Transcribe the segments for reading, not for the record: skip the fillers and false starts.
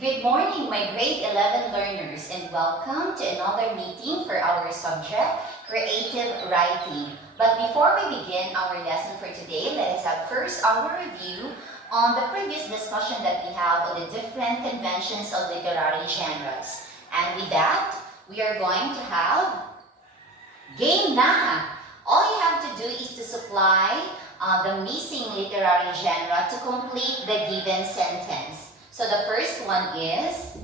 Good morning, my grade 11 learners, and welcome to another meeting for our subject, Creative Writing. But before we begin our lesson for today, let us have first our review on the previous discussion that we have on the different conventions of literary genres. And with that, we are going to have game na! All you have to do is to supply the missing literary genre to complete the given sentence. So the first one is,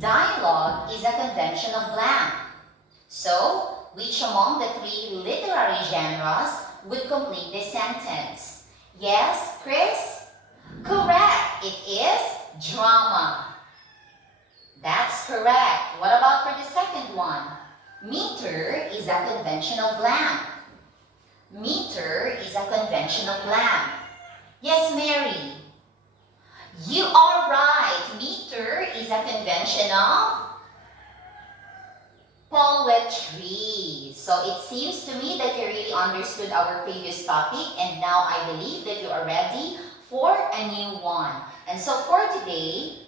dialogue is a convention of blank. So, which among the three literary genres would complete the sentence? Yes, Chris? Correct. It is drama. That's correct. What about for the second one? Meter is a conventional blank. Meter is a conventional blank. Yes, Mary. You are right. Meter is a convention of poetry. So it seems to me that you really understood our previous topic, and now I believe that you are ready for a new one. And so for today,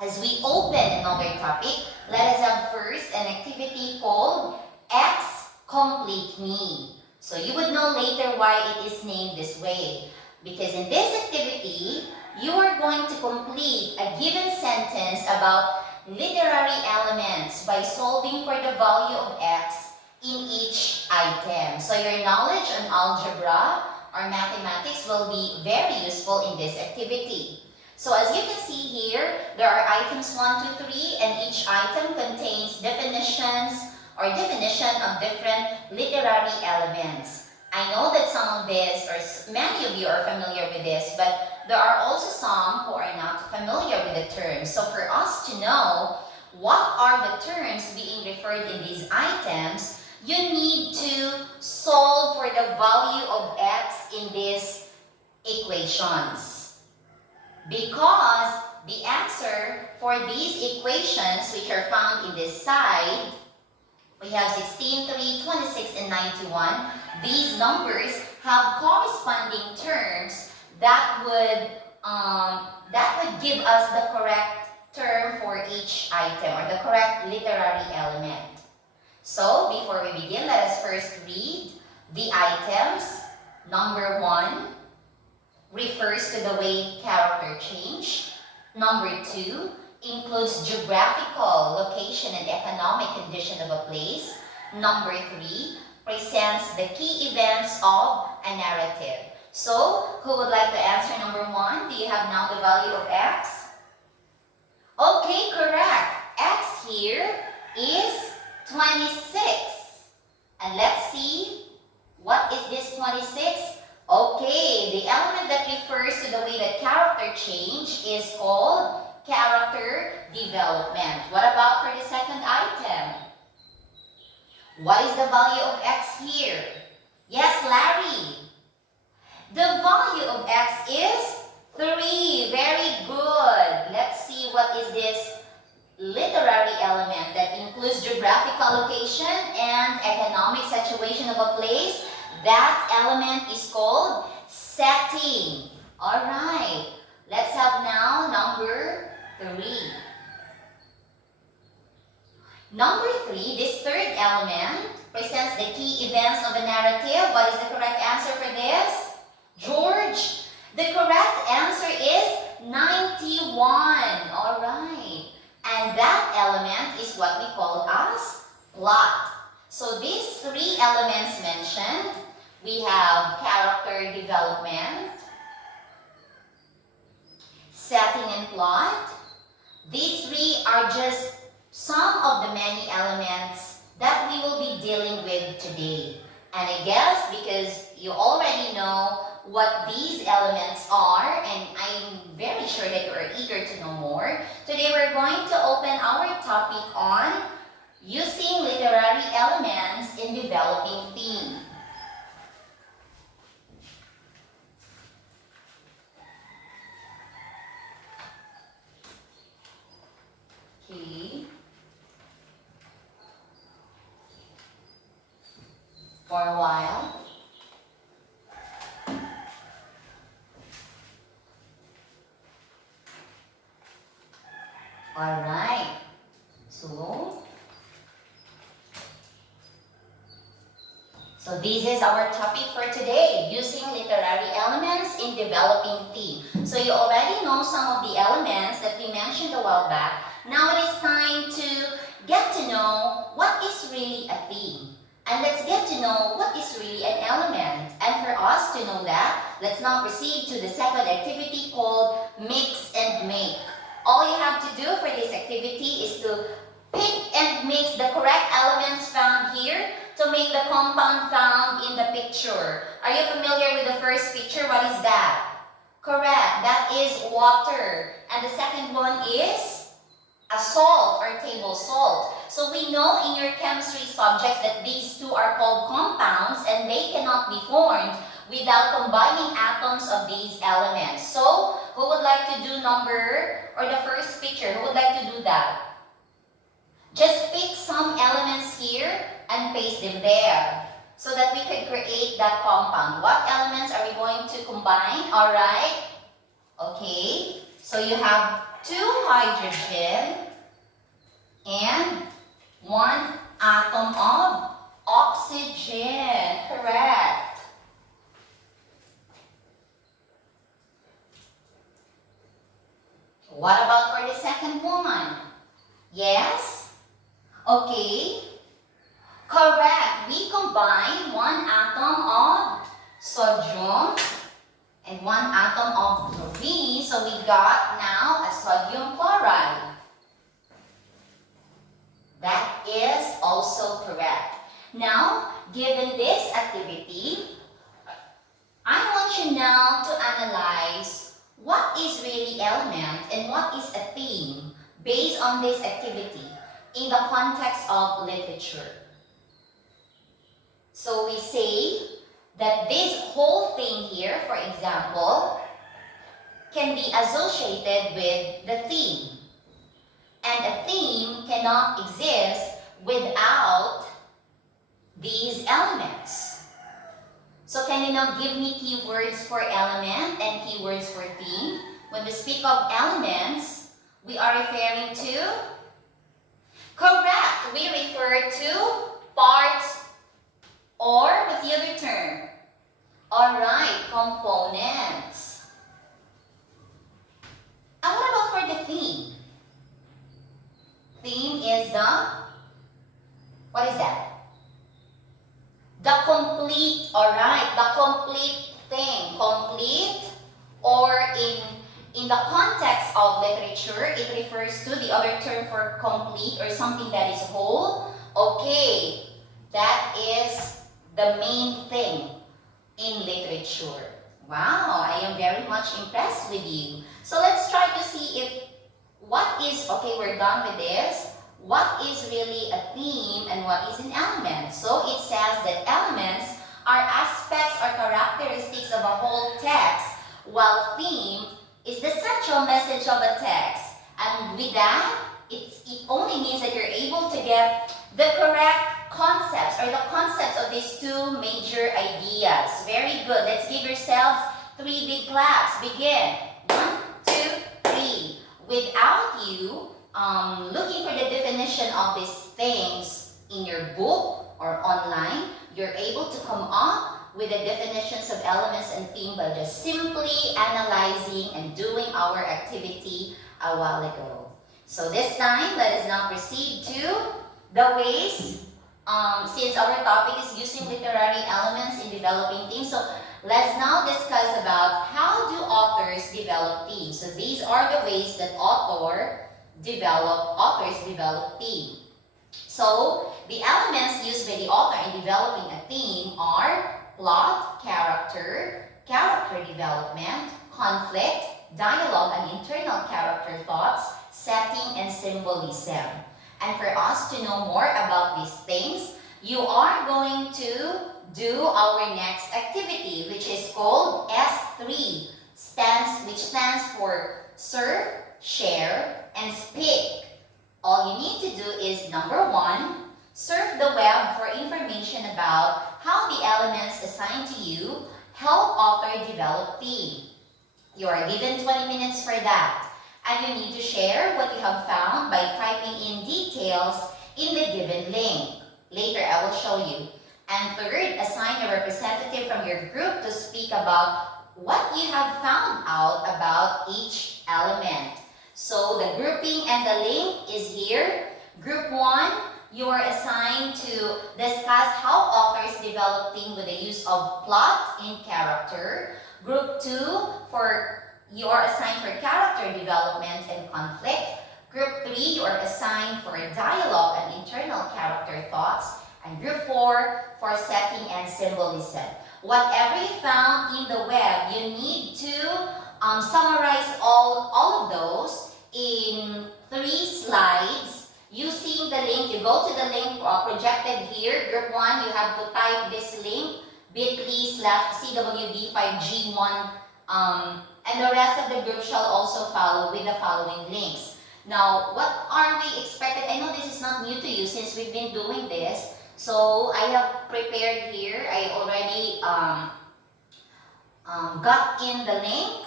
as we open another topic, let us have first an activity called X Complete Me. So you would know later why it is named this way. Because in this activity, you are going to complete a given sentence about literary elements by solving for the value of X in each item. So your knowledge on algebra or mathematics will be very useful in this activity. So as you can see here, there are items 1, 2, 3, and each item contains definitions or definition of different literary elements. I know that some of this, or many of you are familiar with this, but there are also some who are not familiar with the terms. So for us to know what are the terms being referred in these items, you need to solve for the value of X in these equations. Because the answer for these equations, which are found in this side, we have 16, 3, 26, and 91. These numbers have corresponding terms that would give us the correct term for each item, or the correct literary element. So, before we begin, let us first read the items. Number 1 refers to the way character change. Number 2 includes geographical location and economic condition of a place. Number 3 presents the key events of a narrative. So, who would like to answer number 1? Do you have now the value of X? Okay, correct. X here is 26. And let's see, what is this 26? Okay, the element that refers to the way that character change is called character development. What about for the second item? What is the value of X here? Yes, Larry. The value of X is 3. Very good. Let's see what is this literary element that includes geographical location and economic situation of a place. That element is called setting. Alright, let's have now number 3. Number 3, this third element presents the key events of a narrative. What is the correct answer for this? George, the correct answer is 91. Alright, and that element is what we call as plot. So these 3 elements mentioned, we have character development, setting, and plot. These 3 are just some of the many elements that we will be dealing with today. And I guess because you already know what these elements are, and I'm very sure that you are eager to know more, today we're going to open our topic on using literary elements in developing theme. Okay. For a while. Alright. So this is our topic for today, using literary elements in developing theme. So you already know some of the elements that we mentioned a while back. Now it is time to get to know what is really a theme. And let's get to know what is really an element. And for us to know that, let's now proceed to the second activity called Mix and Make. All you have to do for this activity is to pick and mix the correct elements found here to make the compound found in the picture. Are you familiar with the first picture? What is that? Correct. That is water. And the second one is a salt or table salt. So we know in your chemistry subjects that these two are called compounds and they cannot be formed without combining atoms of these elements. So who would like to do the first picture? Who would like to do that? Just pick some elements here and paste them there so that we can create that compound. What elements are we going to combine? Alright. Okay. So you have 2 hydrogen and 1 atom of oxygen. Correct. What about for the second one? Yes? Okay. Correct. We combine 1 atom of sodium and 1 atom of chlorine. So we got now a sodium chloride. That is also correct. Now, given this activity, I want you now to analyze what is really element and what is a theme based on this activity in the context of literature. So we say that this whole thing here, for example, can be associated with the theme. And a theme cannot exist without these elements. So can you now give me keywords for element and keywords for theme? When we speak of elements, we are referring to? Correct. We refer to parts, or what's the other term? Alright, components. And what about for the theme? Theme is what is that? The complete, alright, the complete thing. Complete, or in the context of literature, it refers to the other term for complete or something that is whole. Okay, that is the main thing in literature. Wow, I am very much impressed with you. So let's try to see if okay, we're done with this. What is really a theme and what is an element? So it says that elements are aspects or characteristics of a whole text, while theme is the central message of a text. And with that, it only means that you're able to get the correct concepts or the concepts of these 2 major ideas. Very good. Let's give yourselves 3 big claps. Begin. 1, 2, 3. Without you looking for the definition of these things in your book or online, you're able to come up with the definitions of elements and theme by just simply analyzing and doing our activity a while ago. So this time, let us now proceed to the ways, since our topic is using literary elements in developing themes. So let's now discuss about how do authors develop themes. So these are the ways that authors develop theme. So the elements used by the author in developing a theme are plot, character development, conflict, dialogue and internal character thoughts, setting, and symbolism. And for us to know more about these things, you are going to do our next activity, which is called S3, which stands for serve, share, and speak. All you need to do is number 1, surf the web for information about how the elements assigned to you help author develop theme. You are given 20 minutes for that. And you need to share what you have found by typing in details in the given link. Later, I will show you. And third, assign a representative from your group to speak about what you have found out about each element. So the grouping and the link is here. Group 1, you are assigned to discuss how authors develop theme with the use of plot in character. Group 2, you are assigned for character development and conflict. Group 3, you are assigned for dialogue and internal character thoughts. And Group 4, for setting and symbolism. Whatever you found in the web, you need to summarize all of those in 3 slides using the link. You go to the link projected here. Group 1, you have to type this link, bit.ly/CWB5G1, and the rest of the group shall also follow with the following links. Now, what are we expected? I know this is not new to you since we've been doing this. So I have prepared here. I already got in the link,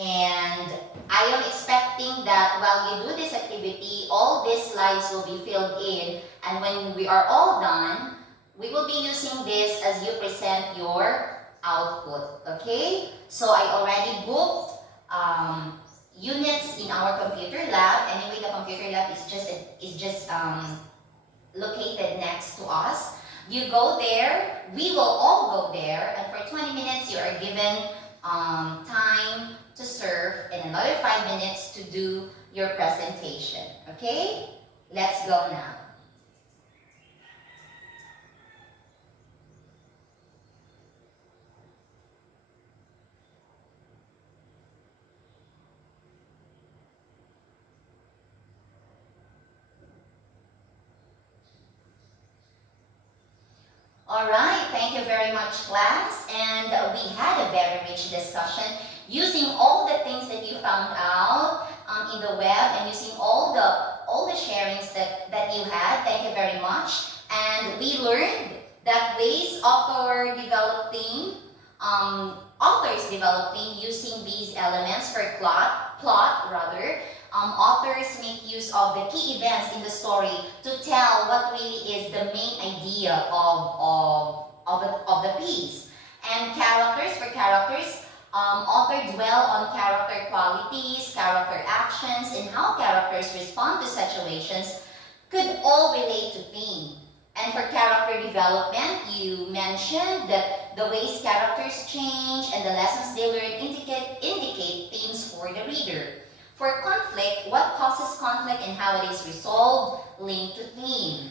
and I am expecting that while you do this activity, all these slides will be filled in, and when we are all done, we will be using this as you present your output. Okay? So I already booked units in our computer lab. Anyway, the computer lab is just located next to us. You go there, we will all go there, and for 20 minutes you are given time to serve and another 5 minutes to do your presentation. Okay? Let's go now. Alright, thank you very much, class. And we had a very rich discussion using all the things that you found out in the web and using all the sharings that you had. Thank you very much. And we learned that authors developing using these elements for plot rather. Authors make use of the key events in the story to tell what really is the main idea of the piece. And characters, author dwell on character qualities, character actions, and how characters respond to situations could all relate to theme. And for character development, you mentioned that the ways characters change and the lessons they learn indicate themes for the reader. For conflict, what causes conflict and how it is resolved link to theme.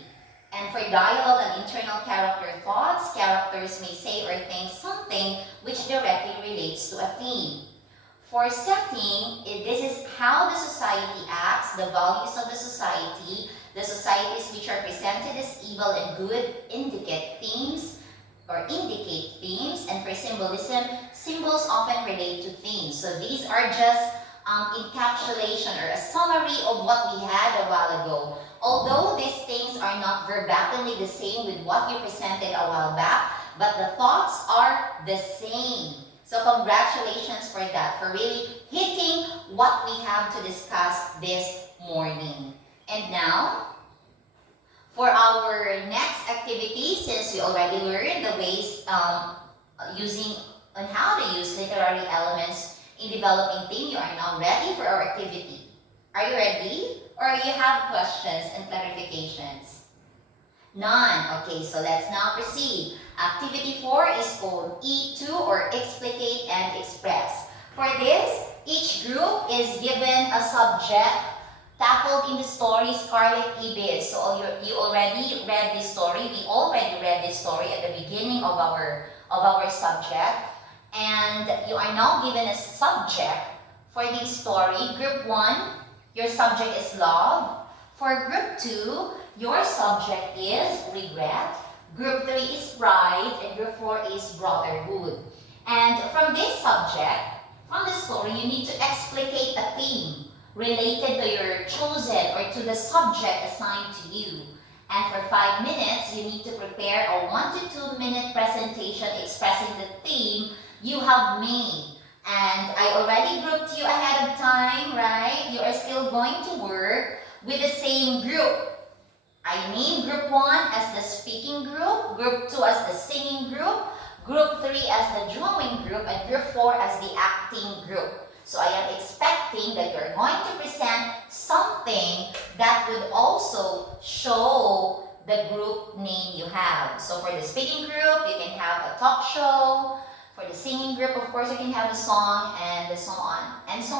And for dialogue and internal character thoughts, characters may say or think something which directly relates to a theme. For setting, this is how the society acts, the values of the societies which are presented as evil and good indicate themes, and for symbolism, symbols often relate to themes. So these are just encapsulation or a summary of what we had a while ago. Although these things are not verbatimly the same with what you presented a while back, but the thoughts are the same. So congratulations for that, for really hitting what we have to discuss this morning. And now, for our next activity, since we already learned the ways on how to use literary elements in developing theme, you are now ready for our activity. Are you ready? Or you have questions and clarifications? None. Okay, so let's now proceed. Activity 4 is called E2 or Explicate and Express. For this, each group is given a subject tackled in the story Scarlet Ibis. So you already read this story. We already read this story at the beginning of our subject. And you are now given a subject for this story. Group 1, your subject is love. For Group 2, your subject is regret. Group 3 is pride. And Group 4 is brotherhood. And from this subject, from the story, you need to explicate a theme related to your chosen or to the subject assigned to you. And for 5 minutes, you need to prepare a 1 to 2 minute presentation expressing the theme you have made. And I already grouped you ahead of time, right? You are still going to work with the same group. I mean group 1 as the speaking group, group 2 as the singing group, group 3 as the drawing group, and group 4 as the acting group. So I am expecting that you're going to present something that would also show the group name you have. So for the speaking group, you can have a talk show. For the singing group, of course, you can have a song and so on and so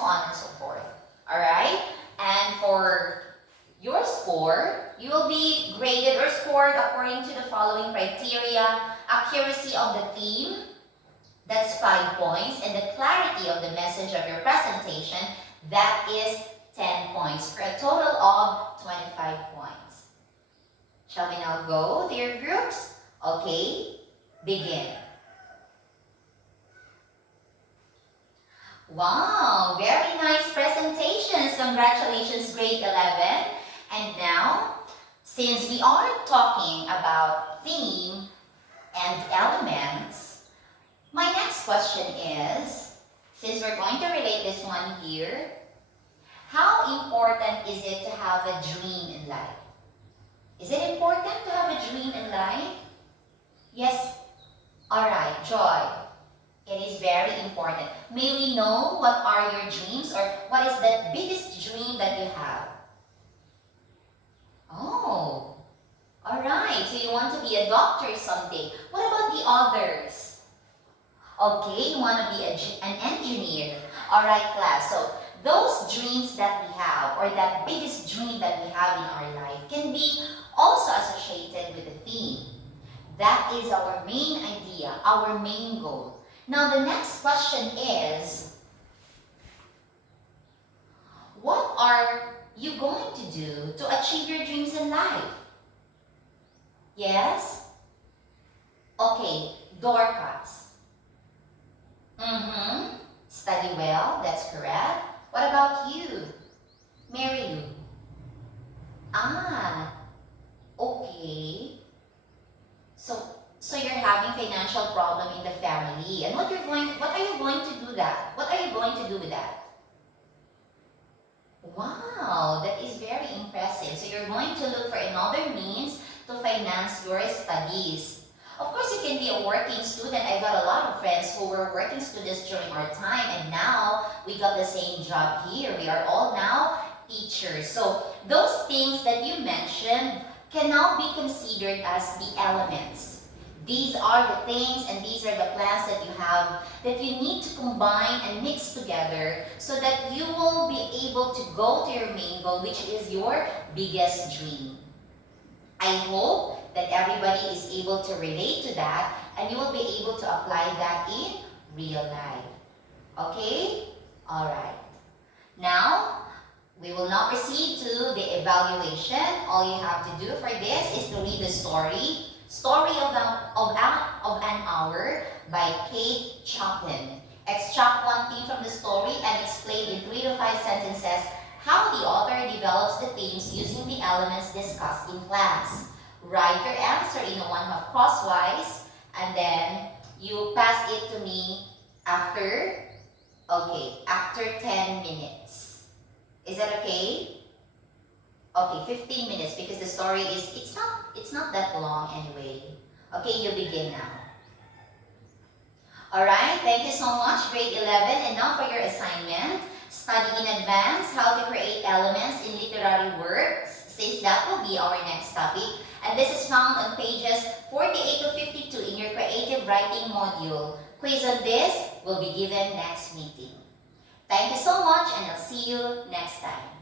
forth. Alright? And for your score, you will be graded or scored according to the following criteria. Accuracy of the theme, that's 5 points. And the clarity of the message of your presentation, that is 10 points, for a total of 25 points. Shall we now go to your groups? Okay, begin. Wow, very nice presentations. Congratulations, grade 11. And now, since we are talking about theme and elements, my next question is, since we're going to relate this one here, how important is it to have a dream in life? Is it important to have a dream in life? Yes. Alright, Joy. It is very important. May we know what are your dreams, or what is the biggest dream that you have? Oh, alright. So you want to be a doctor someday. What about the others? Okay, you want to be an engineer. Alright, class. So those dreams that we have, or that biggest dream that we have in our life, can be also associated with the theme. That is our main idea, our main goal. Now the next question is, what are you going to do to achieve your dreams in life? Yes? Okay, Dorcas. Study well, that's correct. What about you? Mary Lou. Ah, okay. So you're having financial problem in the family. And what are you going to do that? What are you going to do with that? Wow, that is very impressive. So you're going to look for another means to finance your studies. Of course, you can be a working student. I got a lot of friends who were working students during our time, and now we got the same job here. We are all now teachers. So those things that you mentioned can now be considered as the elements. These are the things and these are the plans that you have that you need to combine and mix together so that you will be able to go to your main goal, which is your biggest dream. I hope that everybody is able to relate to that and you will be able to apply that in real life. Okay? Alright. Now, we will now proceed to the evaluation. All you have to do for this is to read the story of an Hour by Kate Chaplin. Extract one theme from the story and explain in 3 to 5 sentences how the author develops the themes using the elements discussed in class. Write your answer in a 1/2 crosswise and then you pass it to me after 10 minutes. Is that okay? Okay, 15 minutes because the story is, it's not that long anyway. Okay, you begin now. Alright, thank you so much, grade 11. And now for your assignment, study in advance how to create elements in literary works, since that will be our next topic. And this is found on pages 48 to 52 in your creative writing module. Quiz on this will be given next meeting. Thank you so much and I'll see you next time.